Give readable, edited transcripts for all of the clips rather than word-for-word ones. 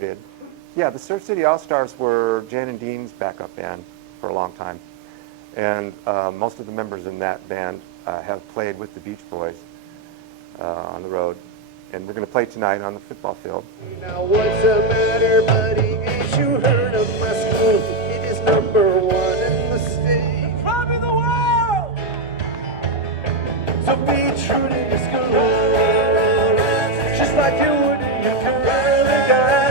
did. Yeah, the Surf City All-Stars were Jan and Dean's backup band for a long time. And most of the members in that band have played with the Beach Boys on the road. And we're going to play tonight on the football field. Now what's the matter, buddy? Ain't you heard of my school? It is number one in the state. Probably the world! So be true to your school. Just like you would in your career, guys.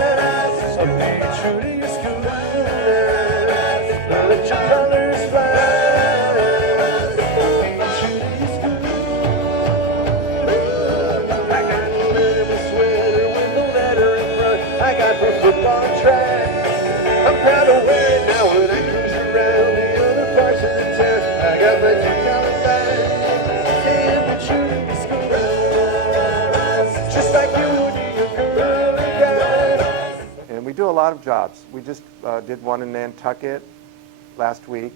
So be true to your school. Don't let your colors fly. Be true to your school. I got a little sweater with no letter in front. I got the football track. I'm proud to wear it now when I cruise around the other parts of the town. I got my $2 bag. And be true to your school. Just like you would in your career, guys. And we do a lot of jobs. We just did one in Nantucket last week.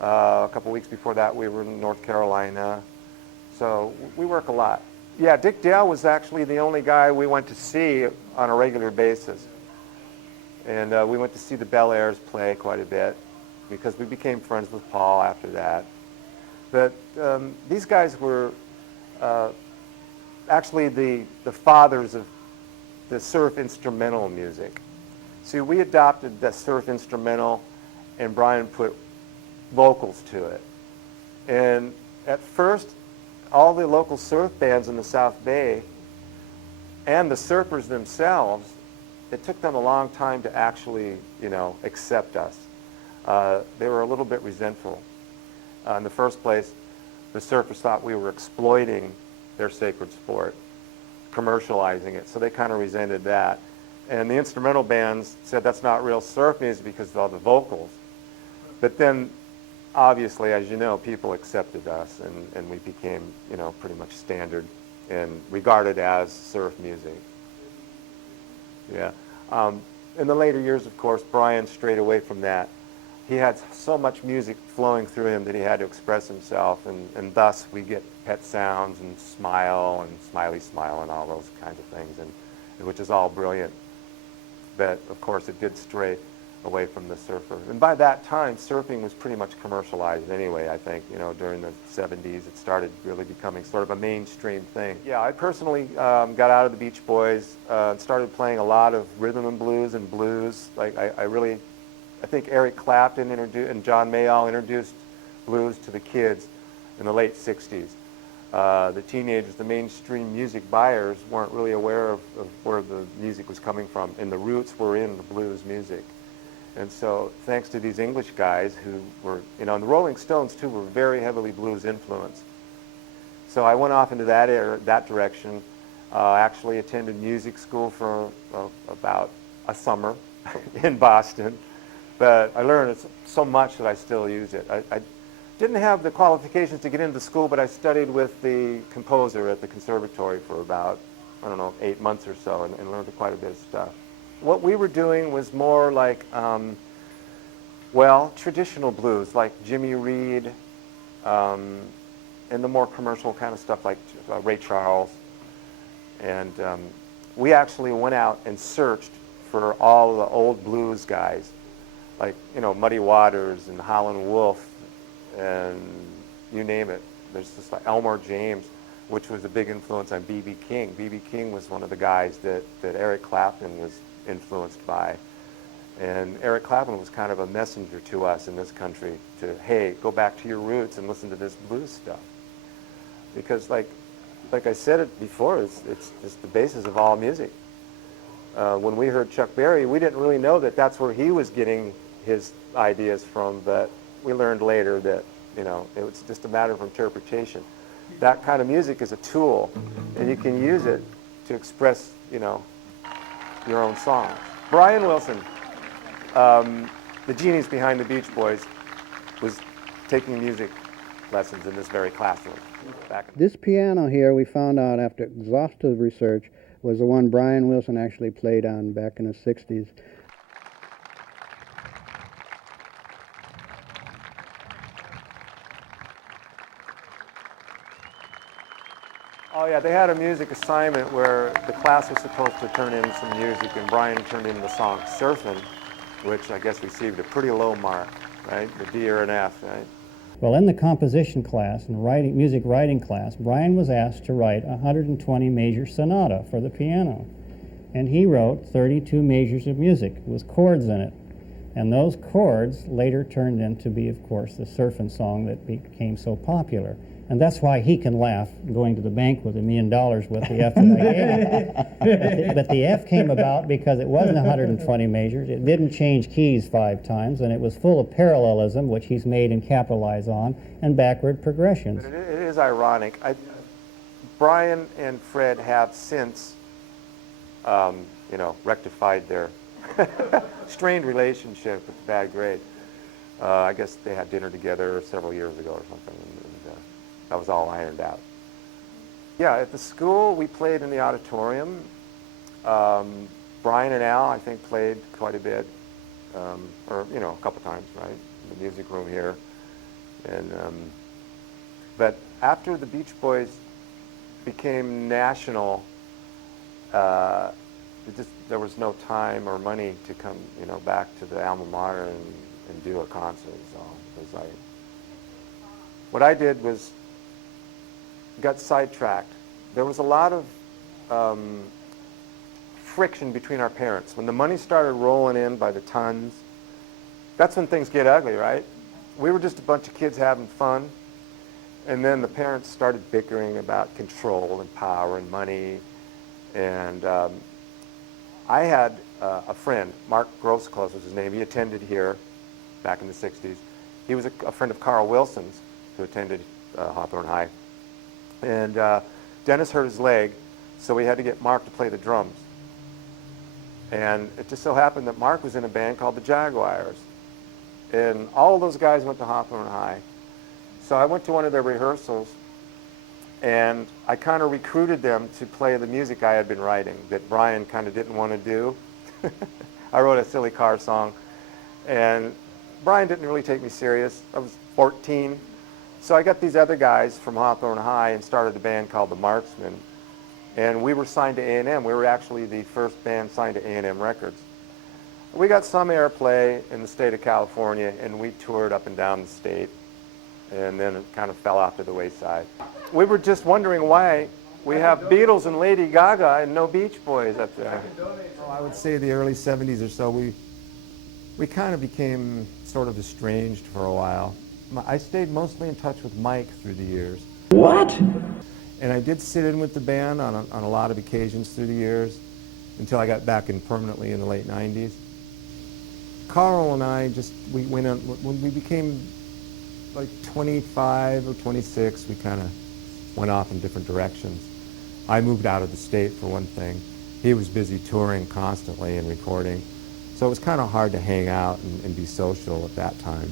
A couple weeks before that, we were in North Carolina. So we work a lot. Yeah, Dick Dale was actually the only guy we went to see on a regular basis. And we went to see the Bel Airs play quite a bit because we became friends with Paul after that. But these guys were actually the fathers of the surf instrumental music. See, we adopted the surf instrumental and Brian put vocals to it. And at first, all the local surf bands in the South Bay and the surfers themselves, it took them a long time to actually, accept us. They were a little bit resentful. In the first place, the surfers thought we were exploiting their sacred sport, commercializing it, so they kind of resented that. And the instrumental bands said that's not real surf music because of all the vocals. But then, obviously, as you know, people accepted us, and we became, pretty much standard and regarded as surf music. Yeah. In the later years, of course, Brian strayed away from that. He had so much music flowing through him that he had to express himself, and thus we get Pet Sounds and Smile and Smiley Smile and all those kinds of things, and which is all brilliant. But, of course, it did stray away from the surfer. And by that time, surfing was pretty much commercialized anyway, I think. During the 70s, it started really becoming sort of a mainstream thing. Yeah, I personally got out of the Beach Boys and started playing a lot of rhythm and blues. Like, I think Eric Clapton and John Mayall introduced blues to the kids in the late 60s. The teenagers, the mainstream music buyers, weren't really aware of where the music was coming from, and the roots were in the blues music. And so, thanks to these English guys who were, and the Rolling Stones too were very heavily blues influenced. So I went off into that direction. Actually attended music school for about a summer in Boston. But I learned so much that I still use it. I didn't have the qualifications to get into school, but I studied with the composer at the conservatory for about, 8 months or so, and learned quite a bit of stuff. What we were doing was more like, traditional blues, like Jimmy Reed, and the more commercial kind of stuff like Ray Charles. And we actually went out and searched for all the old blues guys, like, Muddy Waters and Howlin' Wolf, and you name it. There's just like Elmore James, which was a big influence on B.B. King. B.B. King was one of the guys that Eric Clapton was influenced by. And Eric Clapton was kind of a messenger to us in this country to, hey, go back to your roots and listen to this blues stuff. Because like I said it before, it's just the basis of all music. When we heard Chuck Berry, we didn't really know that that's where he was getting his ideas from, but we learned later that, it was just a matter of interpretation. That kind of music is a tool, and you can use it to express, your own song. Brian Wilson, the genius behind the Beach Boys, was taking music lessons in this very classroom. This piano here, we found out after exhaustive research, was the one Brian Wilson actually played on back in the 60s. Oh yeah, they had a music assignment where the class was supposed to turn in some music, and Brian turned in the song "Surfin'," which I guess received a pretty low mark, right? The D or an F, right? Well, in the composition class and music writing class, Brian was asked to write a 120 measure sonata for the piano. And he wrote 32 measures of music with chords in it. And those chords later turned into be, of course, the Surfin' song that became so popular. And that's why he can laugh going to the bank with $1 million with the F that I gave him. But the F came about because it wasn't 120 measures. It didn't change keys 5 times, and it was full of parallelism, which he's made and capitalized on, and backward progressions. But it is ironic. Brian and Fred have since, rectified their strained relationship with the bad grade. I guess they had dinner together several years ago or something. That was all ironed out. Yeah, at the school, we played in the auditorium. Brian and Al, I think, played quite a bit, a couple times, right? In the music room here. And but after the Beach Boys became national, there was no time or money to come, back to the alma mater and do a concert. So what I did was got sidetracked. There was a lot of friction between our parents. When the money started rolling in by the tons, that's when things get ugly, right? We were just a bunch of kids having fun, and then the parents started bickering about control and power and money. And I had a friend, Mark Grosclose was his name. He attended here back in the 60s. He was a friend of Carl Wilson's, who attended Hawthorne High. And Dennis hurt his leg, so we had to get Mark to play the drums. And it just so happened that Mark was in a band called the Jaguars. And all of those guys went to Hawthorne High. So I went to one of their rehearsals, and I kind of recruited them to play the music I had been writing that Brian kind of didn't want to do. I wrote a silly car song, and Brian didn't really take me serious. I was 14. So I got these other guys from Hawthorne High and started a band called the Marksmen. And we were signed to A&M. We were actually the first band signed to A&M Records. We got some airplay in the state of California, and we toured up and down the state. And then it kind of fell off to the wayside. We were just wondering why we have Beatles and Lady Gaga and no Beach Boys up there. I would say the early 70s or so, we kind of became sort of estranged for a while. I stayed mostly in touch with Mike through the years. What? And I did sit in with the band on a lot of occasions through the years until I got back in permanently in the late 90s. Carl and I we went on, when we became like 25 or 26, we kind of went off in different directions. I moved out of the state for one thing. He was busy touring constantly and recording. So it was kind of hard to hang out and be social at that time.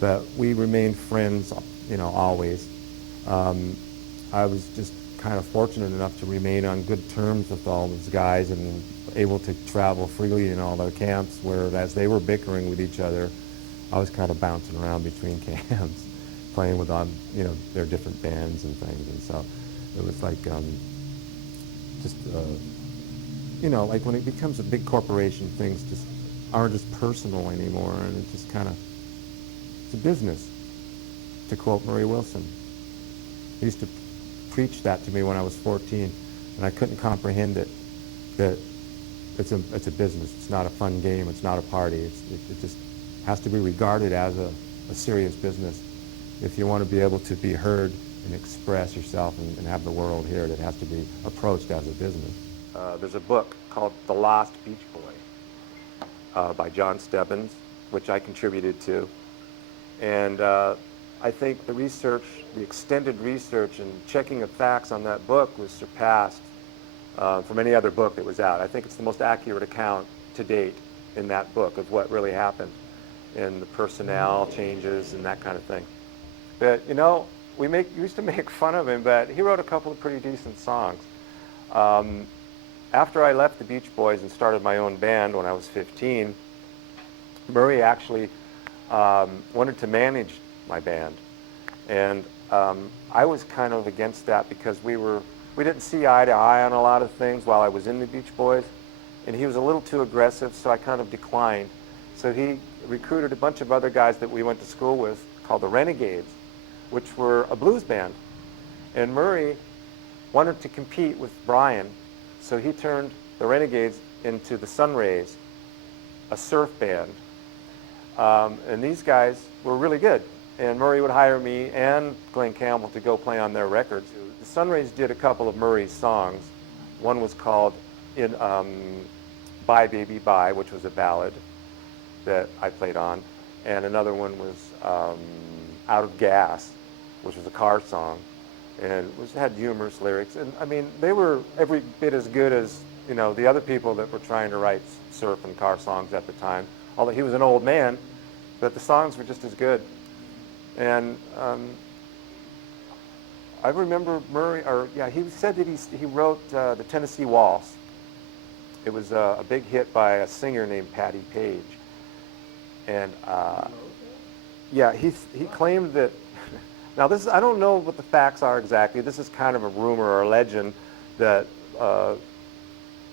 But we remained friends, always. I was just kind of fortunate enough to remain on good terms with all those guys and able to travel freely in all their camps, whereas they were bickering with each other, I was kind of bouncing around between camps, playing with their different bands and things. And so it was like like when it becomes a big corporation, things just aren't as personal anymore, and it just kind of, it's a business, to quote Murray Wilson. He used to preach that to me when I was 14, and I couldn't comprehend it, that it's a business. It's not a fun game. It's not a party. It just has to be regarded as a serious business. If you want to be able to be heard and express yourself and have the world hear it, it has to be approached as a business. There's a book called The Lost Beach Boy by John Stebbins, which I contributed to. And I think the research, the extended research and checking of facts on that book was surpassed from any other book that was out. I think it's the most accurate account to date in that book of what really happened and the personnel changes and that kind of thing. But, we used to make fun of him, but he wrote a couple of pretty decent songs. After I left the Beach Boys and started my own band when I was 15, Murray actually wanted to manage my band. And I was kind of against that because we didn't see eye to eye on a lot of things while I was in the Beach Boys, and he was a little too aggressive, so I kind of declined. So he recruited a bunch of other guys that we went to school with called the Renegades, which were a blues band. And Murray wanted to compete with Brian, so he turned the Renegades into the Sunrays, a surf band. And these guys were really good. And Murray would hire me and Glenn Campbell to go play on their records. The Sunrays did a couple of Murray's songs. One was called Bye Baby Bye, which was a ballad that I played on. And another one was Out of Gas, which was a car song. And it had humorous lyrics. And I mean, they were every bit as good as, you know, the other people that were trying to write surf and car songs at the time. Although he was an old man, but the songs were just as good. And I remember Murray, he said that he wrote the Tennessee Waltz. It was a big hit by a singer named Patti Page. And yeah, he claimed that, now this, I don't know what the facts are exactly. This is kind of a rumor or a legend that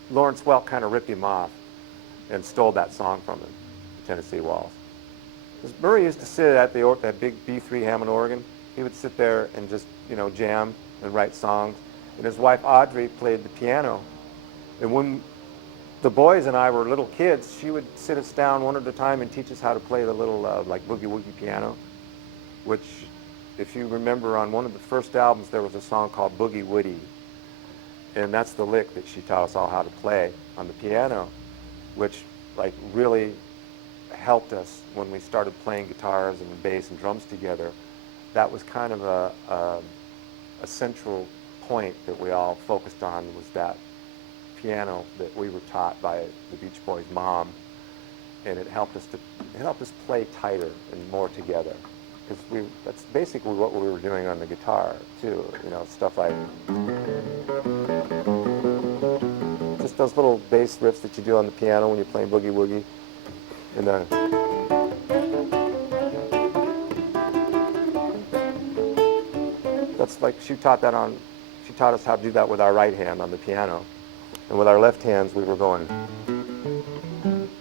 Lawrence Welk kind of ripped him off and stole that song from him, Tennessee Waltz. Because Murray used to sit at that big B3 Hammond organ. He would sit there and just, you know, jam and write songs. And his wife Audrey played the piano. And when the boys and I were little kids, she would sit us down one at a time and teach us how to play the little like boogie woogie piano, which, if you remember, on one of the first albums there was a song called Boogie Woody. And that's the lick that she taught us all how to play on the piano, which like really helped us when we started playing guitars and bass and drums together. That was kind of a central point that we all focused on, was that piano that we were taught by the Beach Boys' mom, and it helped us play tighter and more together. Because that's basically what we were doing on the guitar too. You know, stuff like just those little bass riffs that you do on the piano when you're playing boogie woogie. And that's like she taught us how to do that with our right hand on the piano, and with our left hands we were going,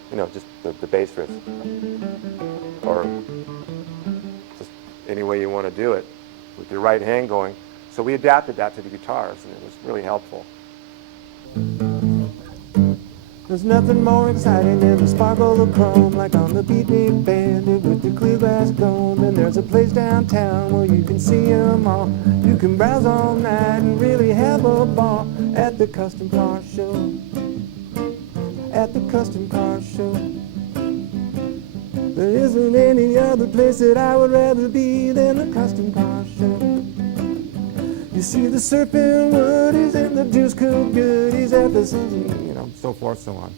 you know, just the bass riff, or just any way you want to do it with your right hand going. So we adapted that to the guitars, and it was really helpful. There's nothing more exciting than the sparkle of chrome, like on the beatnik bandit with the clear glass dome. And there's a place downtown where you can see 'em all. You can browse all night and really have a ball at the Custom Car Show. At the Custom Car Show. There isn't any other place that I would rather be than the Custom Car Show. You see the surfing woodies and the juice cool goodies at the, you know, so forth, so on.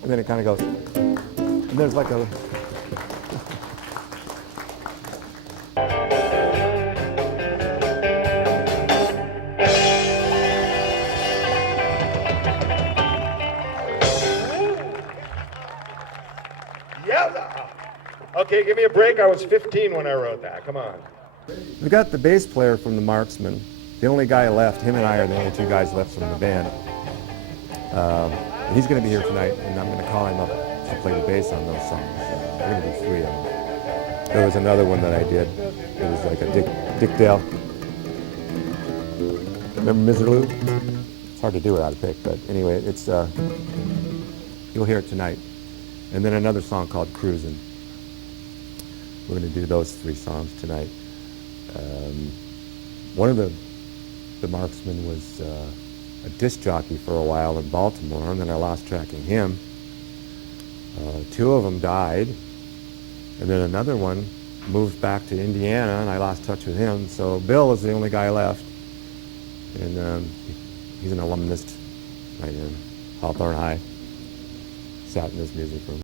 And then it kind of goes, and there's like a, Yeah. Okay, give me a break. I was 15 when I wrote that. Come on. we got the bass player from the Marksmen, the only guy left. Him and I are the only two guys left from the band. He's going to be here tonight, and I'm going to call him up to play the bass on those songs. We're going to do 3 of them. There was another one that I did. It was like a Dick Dale. Remember Miserlou? It's hard to do without a pick, but anyway, it's you'll hear it tonight. And then another song called Cruisin'. We're going to do those 3 songs tonight. One of the Marksmen was a disc jockey for a while in Baltimore, and then I lost track of him. 2 of them died, and then another one moved back to Indiana, and I lost touch with him. So Bill is the only guy left, and he's an alumnus right in Hawthorne High. Sat in his music room.